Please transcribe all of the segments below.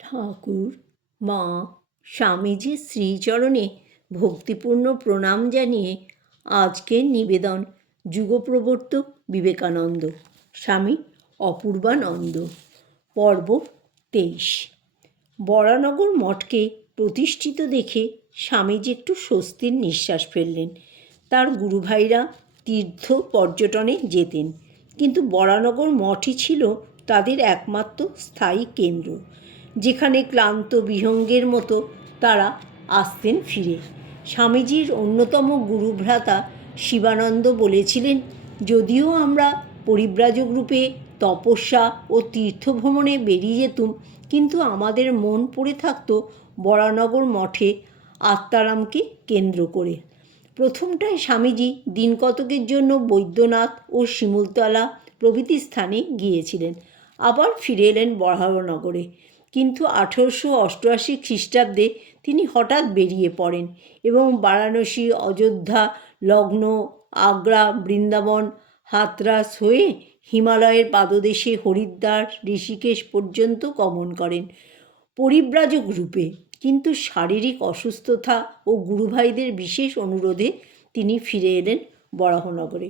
ঠাকুর, মা স্বামীজির শ্রীচরণে ভক্তিপূর্ণ প্রণাম জানিয়ে আজকের নিবেদন যুগপ্রবর্তক বিবেকানন্দ, স্বামী অপূর্বানন্দ। পর্ব তেইশ। বরানগর মঠকে প্রতিষ্ঠিত দেখে স্বামীজি একটু স্বস্তির নিঃশ্বাস ফেললেন। তার গুরুভাইরা তীর্থ পর্যটনে যেতেন, কিন্তু বরানগর মঠই ছিল তাদের একমাত্র স্থায়ী কেন্দ্র। যেখানে ক্লান্ত বিহঙ্গের মতো তারা আসতেন ফিরে। স্বামীজির অন্যতম গুরুভ্রাতা শিবানন্দ বলেছিলেন, যদিও আমরা পরিব্রাজক রূপে তপস্যা ও তীর্থভ্রমণে বেরিয়ে যেতুম, কিন্তু আমাদের মন পড়ে থাকত বরানগর মঠে আত্মারামকে কেন্দ্র করে। প্রথমটায় স্বামীজি দিন কতকের জন্য বৈদ্যনাথ ও শিমুলতলা প্রভৃতি স্থানে গিয়েছিলেন, আবার ফিরে এলেন বরাহনগরে কিন্তু আঠেরোশো অষ্টআশি খ্রিস্টাব্দে তিনি হঠাৎ বেরিয়ে পড়েন এবং বারাণসী, অযোধ্যা, লগ্ন, আগ্রা, বৃন্দাবন, হাতরাস হয়ে হিমালয়ের পাদদেশে হরিদ্বার, ঋষিকেশ পর্যন্ত গমন করেন। পরিব্রাজক রূপে কিন্তু শারীরিক অসুস্থতা ও গুরুভাইদের বিশেষ অনুরোধে তিনি ফিরে এলেন বরাহনগরে।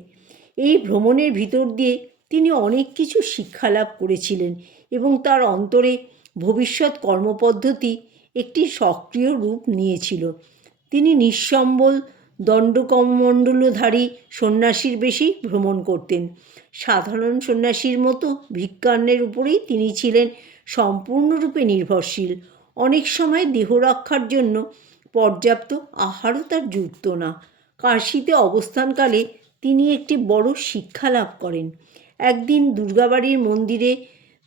এই ভ্রমণের ভিতর দিয়ে তিনি অনেক কিছু শিক্ষালাভ করেছিলেন এবং তার অন্তরে ভবিষ্যৎ কর্মপদ্ধতি একটি সক্রিয় রূপ নিয়েছিল। তিনি নিঃসম্বল দণ্ডকমণ্ডলধারী সন্ন্যাসীর বেশি ভ্রমণ করতেন। সাধারণ সন্ন্যাসীর মতো ভিক্ষান্নের উপরেই তিনি ছিলেন সম্পূর্ণরূপে নির্ভরশীল। অনেক সময় দেহ রক্ষার জন্য পর্যাপ্ত আহারও তার যুক্ত না। কাশিতে অবস্থানকালে তিনি একটি বড় শিক্ষা লাভ করেন। একদিন দুর্গাবাড়ির মন্দিরে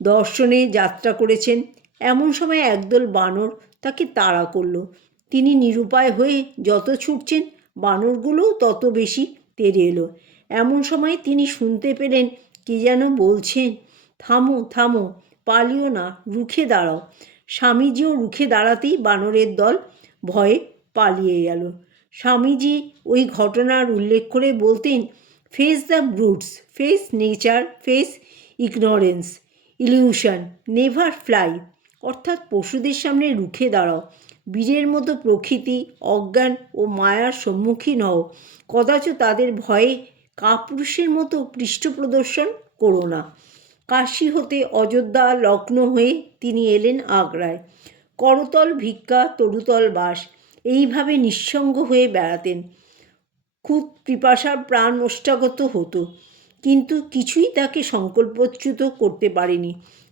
দর্শনে যাত্রা করেছেন এমন সময় একদল বানর তাকে তাড়া করল। তিনি নিরুপায় হয়ে যত ছুটছেন বানরগুলোও তত বেশি তেরে এলো। এমন সময় তিনি শুনতে পেলেন, কে যেন বলছেন, থামো থামো, পালিও না, রুখে দাঁড়াও। স্বামীজিও রুখে দাঁড়াতেই বানরের দল ভয়ে পালিয়ে গেল। স্বামীজি ওই ঘটনার উল্লেখ করে বলতেন face the brutes face nature face ignorance illusion never fly অর্থাৎ পশুদের সামনে রুখে দাঁড়াও। বীরের মতো প্রকৃতি, অজ্ঞান ও মায়ার সম্মুখীন হও। কদাচ তাদের ভয়ে কাপুরুষের মতো পৃষ্ঠ প্রদর্শন করো না। কাশী হতে অযোধ্যা লগ্ন হয়ে তিনি এলেন আগ্রায়। করতল ভিক্ষা, তরুতল বাস, এইভাবে নিঃসঙ্গ হয়ে বেড়াতেন। খুব পিপাসার প্রাণ ওষ্ঠাগত হতো, কিন্তু কিছুই তাকে সংকল্পচ্যুত করতে পারেনি।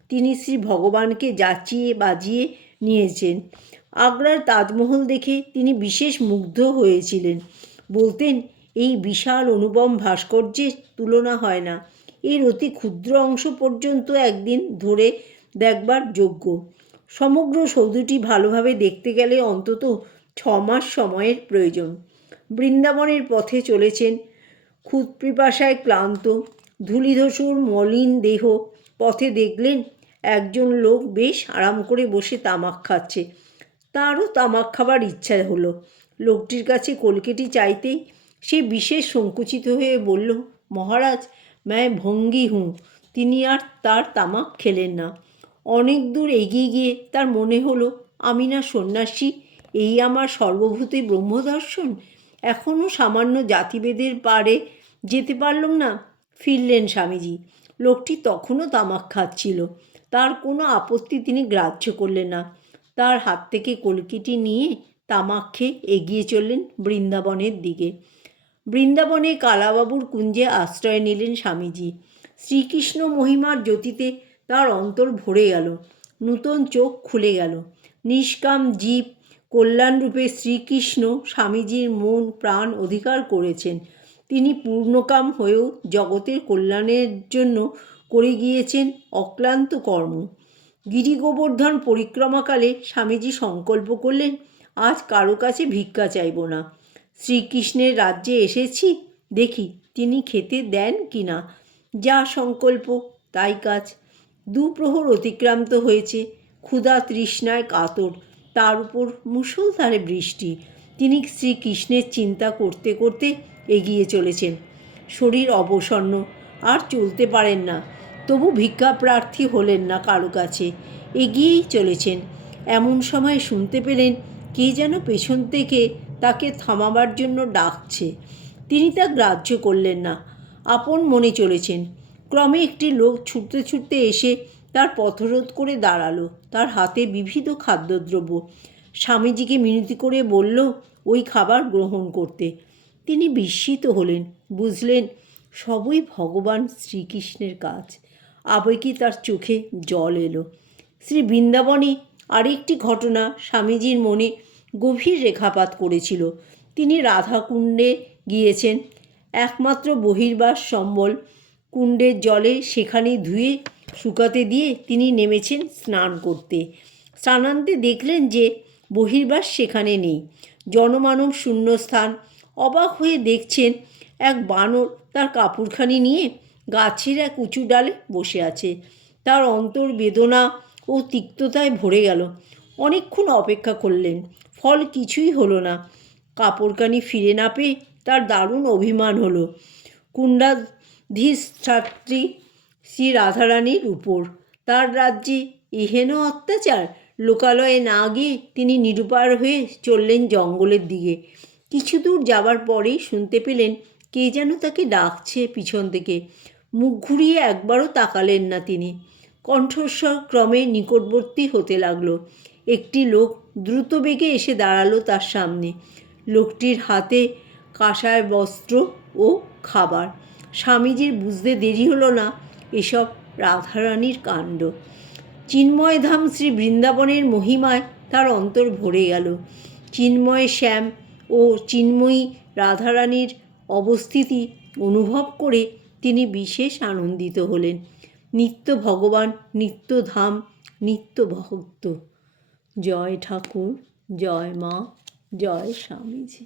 তিনি শ্রী ভগবানকে যাচিয়ে বাজিয়ে নিয়েছেন। আগ্রার তাজমহল দেখে তিনি বিশেষ মুগ্ধ হয়েছিলেন। বলতেন, এই বিশাল অনুপম ভাস্কর্যের তুলনা হয় না। এর অতি ক্ষুদ্র অংশ পর্যন্ত একদিন ধরে দেখবার যোগ্য। সমগ্র সৌধটি ভালোভাবে দেখতে গেলে অন্তত ছ মাস সময়ের প্রয়োজন। বৃন্দাবনের পথে চলেছেন। ক্ষুদপিপাসায় ক্লান্ত, ধূলিধসুর মলিন দেহ পথে দেখলেন একজন লোক বেশ আরাম করে বসে তামাক খাচ্ছে। তারও তামাক খাবার ইচ্ছা হলো। লোকটির কাছে কলকেটি চাইতেই সে বিশেষ সংকুচিত হয়ে বলল, মহারাজ ম্যায় ভঙ্গি হুঁ। তিনি আর তার তামাক খেলেন না। অনেক দূর এগিয়ে গিয়ে তার মনে হলো, আমি না সন্ন্যাসী, এই আমার সর্বভূতে ব্রহ্মদর্শন। এখনও সামান্য জাতিভেদের পারে যেতে পারলাম না। ফিরলেন স্বামীজি। লোকটি তখনও তামাক খাচ্ছিল। তার কোনো আপত্তি তিনি গ্রাহ্য করলেন না। তার হাত থেকে কলকিটি নিয়ে তামাক খেয়ে এগিয়ে চললেন বৃন্দাবনের দিকে। বৃন্দাবনে কালাবাবুর কুঞ্জে আশ্রয় নিলেন স্বামীজি। শ্রীকৃষ্ণ মহিমার জ্যোতিতে তার অন্তর ভরে গেল। নূতন চোখ খুলে গেল। নিষ্কাম জীব কল্যাণরূপে শ্রীকৃষ্ণ স্বামীজির মন প্রাণ অধিকার করেছেন। তিনি পূর্ণকাম হয়েও জগতের কল্যাণের জন্য করে গিয়েছেন অক্লান্ত কর্ম। গিরি গোবর্ধন পরিক্রমাকালে স্বামীজি সংকল্প করলেন, আজ কারও কাছে ভিক্ষা চাইব না। শ্রীকৃষ্ণের রাজ্যে এসেছি, দেখি তিনি খেতে দেন কি না। যা সংকল্প, তাই কাজ। দুপ্রহর অতিক্রান্ত হয়েছে, ক্ষুধা তৃষ্ণায় কাতর, তার উপর মুষলধারে বৃষ্টি। তিনি শ্রীকৃষ্ণের চিন্তা করতে করতে এগিয়ে চলেছেন। শরীর অবসন্ন, আর চলতে পারেন না। তবু ভিক্ষা প্রার্থী হলেন না কারও কাছে। এগিয়েই চলেছেন। এমন সময় শুনতে পেলেন, কে যেন পেছন থেকে তাকে থামাবার জন্য ডাকছে। তিনি তা গ্রাহ্য করলেন না। আপন মনে চলেছেন। ক্রমে একটি লোক ছুটতে ছুটতে এসে তার পথরোধ করে দাঁড়াল। তার হাতে বিবিধ খাদ্যদ্রব্য। স্বামীজিকে মিনতি করে বলল, ওই খাবার গ্রহণ করতে। তিনি বিস্মিত হলেন। বুঝলেন, সবই ভগবান শ্রীকৃষ্ণের কাজ। আবেগে তার চোখে জল এলো। শ্রী বৃন্দাবনে আরেকটি ঘটনা স্বামীজির মনে গভীর রেখাপাত করেছিল। তিনি রাধাকুণ্ডে গিয়েছেন। একমাত্র বহির্বাস সম্বল কুণ্ডের জলে সেখানে ধুয়ে শুকাতে দিয়ে তিনি নেমেছেন স্নান করতে। স্নানান্তে দেখলেন যে বহির্বাস সেখানে নেই। জনমানব শূন্যস্থান। অবাক হয়ে দেখছেন এক বানর তার কাপড়খানি নিয়ে গাছের এক উঁচু ডালে বসে আছে। তার অন্তর বেদনা ও তিক্ততায় ভরে গেল। অনেকক্ষণ অপেক্ষা করলেন। ফল কিছুই হলো না। কাপড়খানি ফিরে না পেয়ে তার দারুণ অভিমান হলো। কুণ্ডাধীশ ছাত্রী শ্রী রাধারানীর উপর। তার রাজ্যে এহেন অত্যাচার? লোকালয়ে না গিয়ে তিনি নিরুপার হয়ে চললেন জঙ্গলের দিকে। কিছু দূর যাবার পরেই শুনতে পেলেন কে যেন তাকে ডাকছে পিছন থেকে। মুখ ঘুরিয়ে একবারও তাকালেন না তিনি। কণ্ঠস্বর ক্রমে নিকটবর্তী হতে লাগল। একটি লোক দ্রুত বেগে এসে দাঁড়াল তার সামনে। লোকটির হাতে কাঁসার বস্ত্র ও খাবার। স্বামীজির বুঝতে দেরি হলো না এসব রাধারানীর কাণ্ড। চিন্ময়ধাম শ্রী বৃন্দাবনের মহিমায় তার অন্তর ভরে গেল। চিন্ময় শ্যাম ও চিন্ময়ী রাধারানীর অবস্থিতি অনুভব করে তিনি বিশেষ আনন্দিত হলেন। নিত্য ভগবান, নিত্য ধাম, নিত্য ভক্ত। জয় ঠাকুর, জয় মা, জয় স্বামীজি।